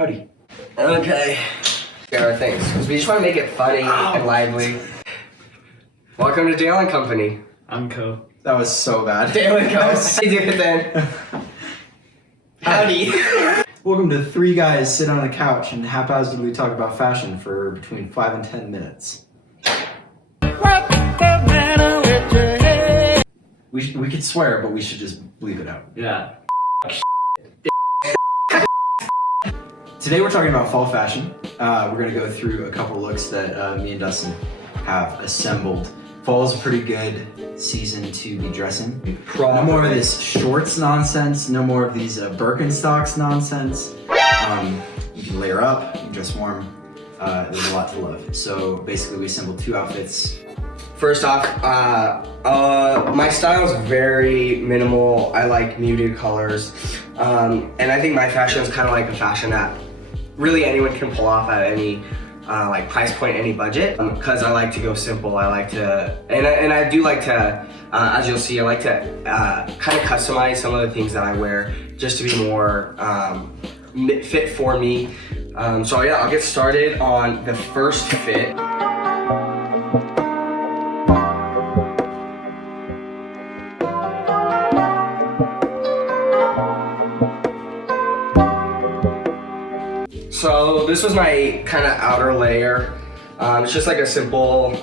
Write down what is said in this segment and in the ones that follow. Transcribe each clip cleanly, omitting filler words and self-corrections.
Howdy. Okay. Here are things, because we just want to make it funny and lively. Welcome to Dale and Company. I'm Co. That was so bad. Dale and Co. How you doing then? Howdy. Welcome to three guys sit on a couch and haphazardly talk about fashion for between 5 and 10 minutes. We could swear, but we should just bleep it out. Yeah. Today we're talking about fall fashion. We're going to go through a couple looks that me and Dustin have assembled. Fall is a pretty good season to be dressing. No more of this shorts nonsense, no more of these Birkenstocks nonsense. You can layer up, you can dress warm. There's a lot to love. So basically we assembled two outfits. First off, my style is very minimal. I like muted colors. And I think my fashion is kind of like a fashion that really anyone can pull off at any like price point, any budget. Because I like to go simple. I like to, and I do like to, as you'll see, I like to kind of customize some of the things that I wear just to be more fit for me. So yeah, I'll get started on the first fit. So this was my kind of outer layer. It's just like a simple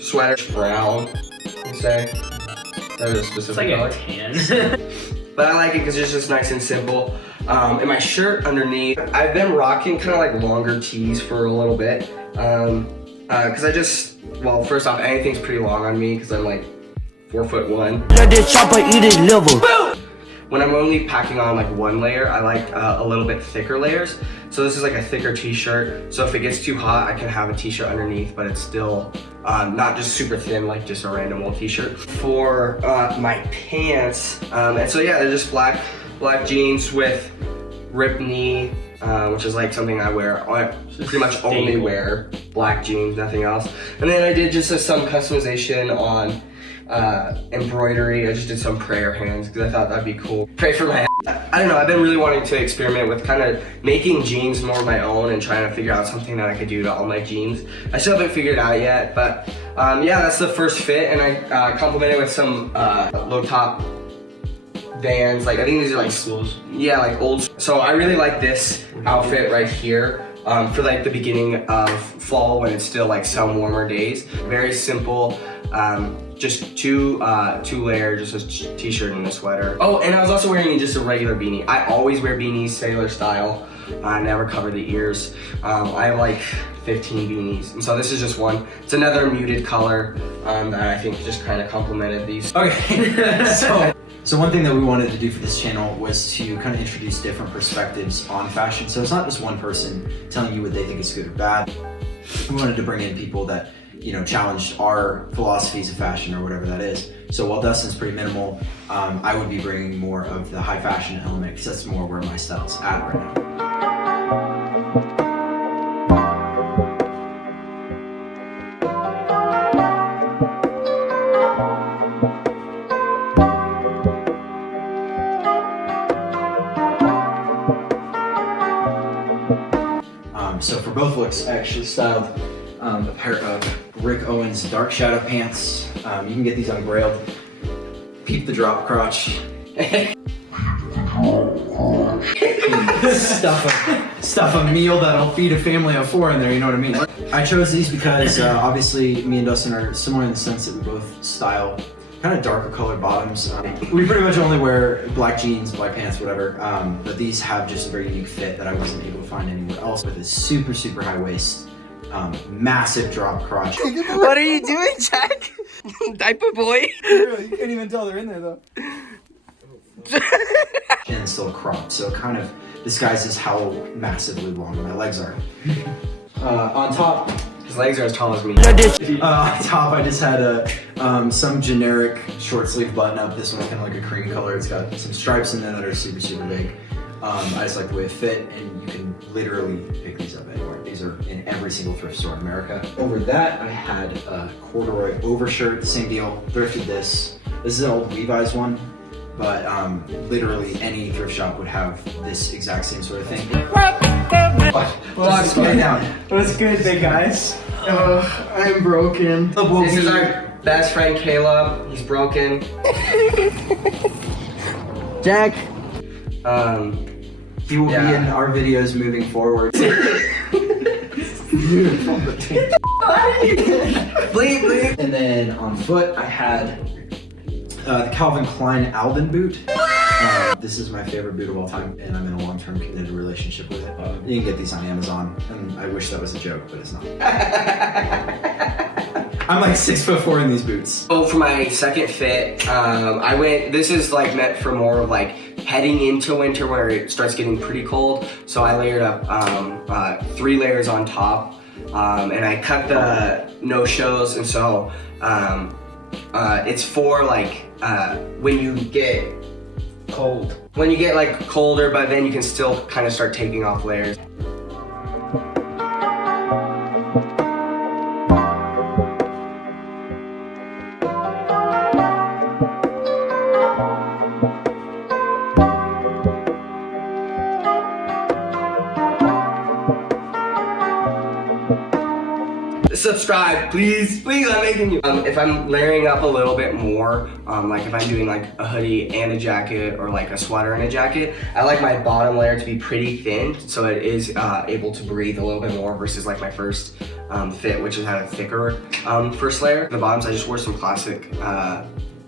sweater, brown, I'd say. That is a specific color. It's like a tan. But I like it because it's just nice and simple. And my shirt underneath, I've been rocking kind of like longer tees for a little bit. Because I just, well, first off, anything's pretty long on me because I'm like 4'1". Let this chopper eat his liver. When I'm only packing on like one layer, I like a little bit thicker layers. So this is like a thicker t-shirt. So if it gets too hot, I can have a t-shirt underneath, but it's still not just super thin, like just a random old t-shirt. For my pants, and so yeah, they're just black jeans with ripped knee, which is like something I wear. I pretty much only wear black jeans, nothing else. And then I did just some customization on embroidery. I just did some prayer hands because I thought that'd be cool. Pray for my I don't know, I've been really wanting to experiment with kind of making jeans more my own and trying to figure out something that I could do to all my jeans. I still haven't figured it out yet, but yeah, that's the first fit, and I complemented with some low top Vans. Like I think these are like schools. Yeah, like old. So I really like this outfit right here. For like the beginning of fall when it's still like some warmer days. Very simple, just two layer, just a t-shirt and a sweater. Oh, and I was also wearing just a regular beanie. I always wear beanies, sailor style. I never cover the ears. I have like 15 beanies, and so this is just one. It's another muted color that I think just kind of complemented these. Okay, So one thing that we wanted to do for this channel was to kind of introduce different perspectives on fashion. So it's not just one person telling you what they think is good or bad. We wanted to bring in people that, you know, challenged our philosophies of fashion or whatever that is. So while Dustin's pretty minimal, I would be bringing more of the high fashion element because that's more where my style's at right now. So for both looks, I actually styled a pair of Rick Owens dark shadow pants. You can get these on Grailed. Peep the drop crotch. stuff a meal that'll feed a family of 4 in there, you know what I mean? I chose these because obviously me and Dustin are similar in the sense that we both style kind of darker colored bottoms. We pretty much only wear black jeans, black pants, whatever, but these have just a very unique fit that I wasn't able to find anywhere else with a super, super high waist, massive drop crotch. What are you doing, Jack? Diaper boy? You can't even tell they're in there though. And still cropped, so it kind of disguises how massively long my legs are. On top, his legs are as tall as me. On top, I just had some generic short sleeve button up. This one's kind of like a cream color. It's got some stripes in there that are super, super big. I just like the way it fit, and you can literally pick these up anywhere. These are in every single thrift store in America. Over that, I had a corduroy overshirt, same deal. Thrifted this. This is an old Levi's one. but literally any thrift shop would have this exact same sort of thing. Just lay down. What's good, big guys? I'm broken. This is our best friend Caleb. He's broken. Jack. He will be in our videos moving forward. Bleep. And then on foot, I had the Calvin Klein Alden boot. This is my favorite boot of all time, and I'm in a long-term committed relationship with it. You can get these on Amazon, and I wish that was a joke, but it's not. I'm like 6'4" in these boots. Oh, for my second fit, this is like meant for more of like heading into winter where it starts getting pretty cold. So I layered up 3 layers on top, and I cut the no-shows, and so it's for like when you get cold. When you get like colder, but then you can still kind of start taking off layers. Subscribe, please, I'm making you. If I'm layering up a little bit more, like if I'm doing like a hoodie and a jacket or like a sweater and a jacket, I like my bottom layer to be pretty thin so it is able to breathe a little bit more versus like my first fit, which had a thicker first layer. The bottoms, I just wore some classic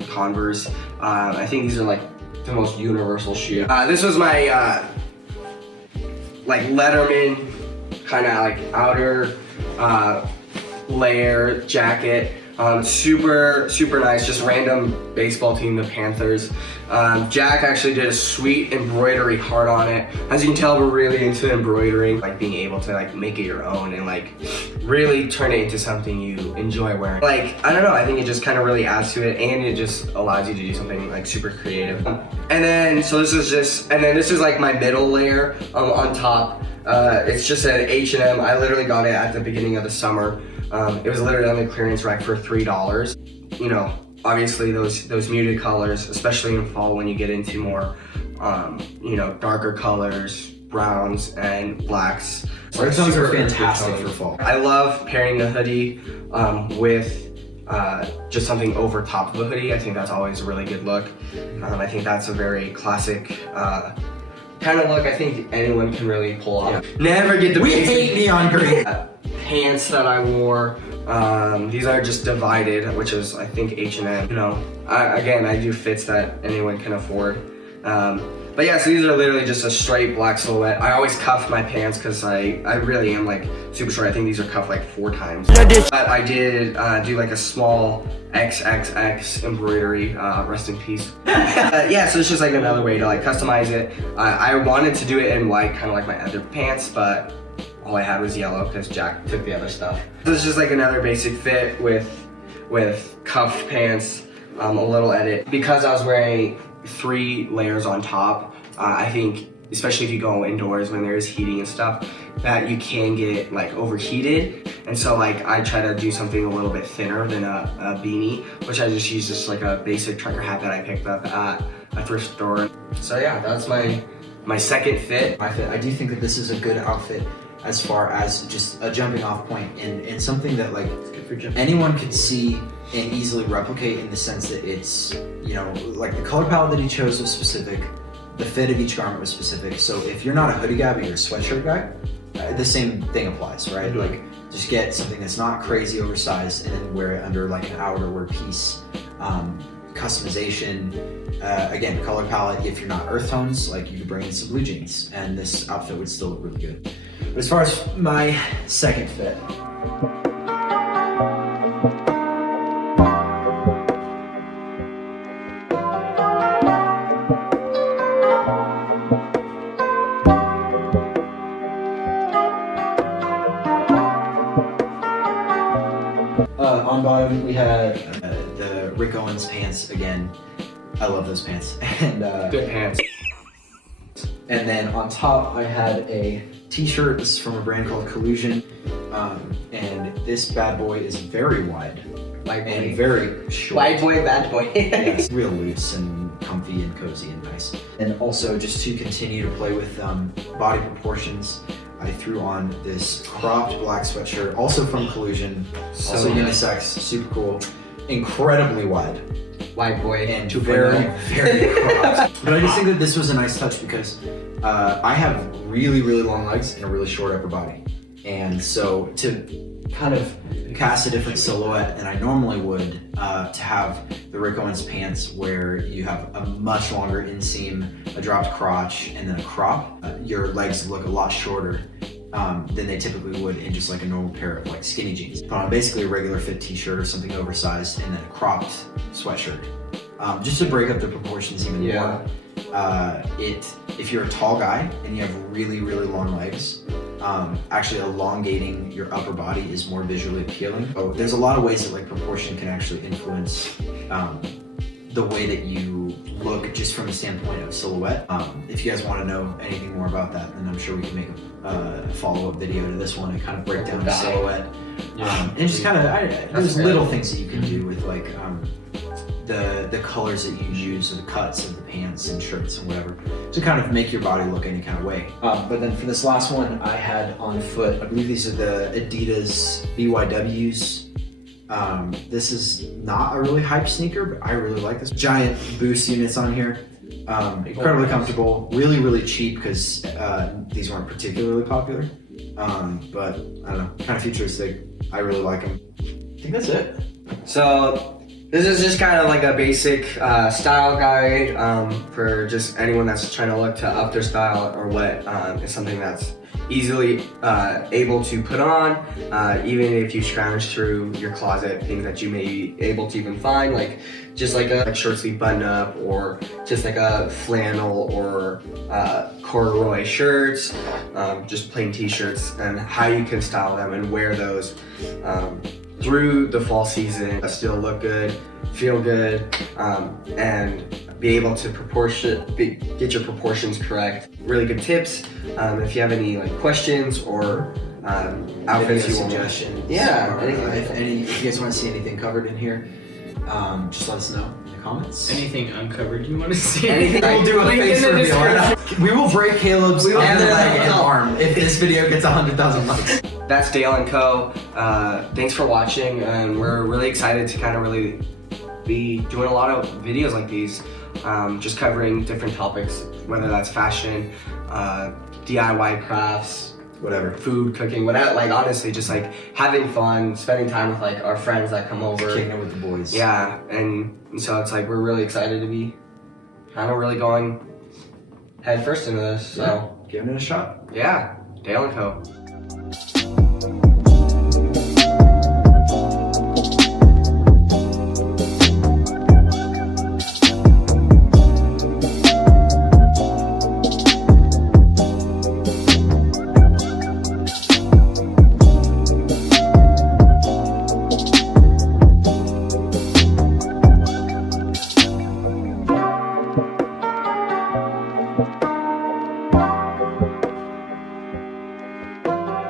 Converse. I think these are like the most universal shoe. This was my like Letterman kind of like outer layer jacket. Super nice, just random baseball team, the Panthers. Jack actually did a sweet embroidery heart on it. As you can tell, we're really into embroidering, like being able to like make it your own and like really turn it into something you enjoy wearing. Like, I don't know, I think it just kind of really adds to it, and it just allows you to do something like super creative. And then, this is like my middle layer on top. It's just an H&M. I literally got it at the beginning of the summer. It was literally on the clearance rack for $3. You know, obviously those muted colors, especially in fall when you get into more, you know, darker colors, browns and blacks. Red tones are fantastic for fall. I love pairing a hoodie with just something over top of a hoodie. I think that's always a really good look. I think that's a very classic kind of look I think anyone can really pull off. Yeah. Never get the hate neon green. Pants that I wore. These are just divided, which is I think H&M. You know, I do fits that anyone can afford. But yeah, so these are literally just a straight black silhouette. I always cuff my pants because I really am like super short. I think these are cuffed like 4 times. But I did do like a small XXX embroidery, rest in peace. Yeah, so it's just like another way to like customize it. I wanted to do it in white, kind of like my other pants, but all I had was yellow because Jack took the other stuff. So it's just like another basic fit with cuffed pants, a little edit. Because I was wearing 3 layers on top, I think, especially if you go indoors when there's heating and stuff, that you can get like overheated. And so like I try to do something a little bit thinner than a beanie, which I just use just like a basic trucker hat that I picked up at a thrift store. So yeah, that's my second fit. I do think that this is a good outfit as far as just a jumping off point and something that like anyone could see and easily replicate, in the sense that it's, you know, like the color palette that he chose was specific, the fit of each garment was specific. So if you're not a hoodie guy but you're a sweatshirt guy, the same thing applies, right? Like just get something that's not crazy oversized and then wear it under like an outerwear piece. Customization, again, color palette, if you're not earth tones, like you could bring in some blue jeans and this outfit would still look really good. But as far as my second fit, on bottom we had the Rick Owens pants again. I love those pants. And good pants. And then on top I had a t-shirt. This is from a brand called Collusion. And this bad boy is very wide and very short. Wide boy, bad boy. Yeah, it's real loose and comfy and cozy and nice. And also, just to continue to play with body proportions, I threw on this cropped black sweatshirt, also from Collusion, So also good. unisex, super cool, incredibly wide, White boy. and 2.0. very cropped. But I just think that this was a nice touch because I have really, really long legs and a really short upper body. And so to kind of cast a different silhouette than I normally would, to have the Rick Owens pants where you have a much longer inseam, a dropped crotch, and then a crop, your legs look a lot shorter than they typically would in just like a normal pair of like skinny jeans. Put on basically a regular fit t-shirt or something oversized and then a cropped sweatshirt. Just to break up the proportions even more. If you're a tall guy and you have really, really long legs, actually elongating your upper body is more visually appealing. So there's a lot of ways that like proportion can actually influence the way that you look just from a standpoint of silhouette. If you guys want to know anything more about that, then I'm sure we can make a follow-up video to this one and kind of break down the silhouette. And just kind of, there's little things that you can do with like the colors that you use, or the cuts of the pants and shirts and whatever, to kind of make your body look any kind of way. But then for this last one, I had on foot, I believe these are the Adidas BYWs. This is not a really hype sneaker, but I really like this. Giant boost units on here. Incredibly comfortable, really, really cheap because these weren't particularly popular. But I don't know, kind of futuristic. I really like them. I think that's it. So this is just kind of like a basic style guide for just anyone that's trying to look to up their style or what is something that's easily able to put on, even if you scrounge through your closet, things that you may be able to even find, like just like a short sleeve button up, or just like a flannel or corduroy shirts, just plain t-shirts, and how you can style them and wear those through the fall season, still look good, feel good, and be able to get your proportions correct. Really good tips. If you have any like questions or outfits you want, suggestions. yeah, Or, if you guys want to see anything covered in here, just let us know in the comments. Anything uncovered you want to see? Anything. We'll do a Link face in the reveal. We will break Caleb's We will other do leg that. and arm if this video gets 100,000 likes. That's Dale and Co. Thanks for watching, and we're really excited to kind of really be doing a lot of videos like these, just covering different topics, whether that's fashion, DIY crafts, Whatever. food, cooking, whatever. Like honestly, just like having fun, spending time with like our friends that come over. Kicking it with the boys. Yeah, and so it's like we're really excited to be kind of really going head first into this. So Giving it a shot. yeah, Dale and Co.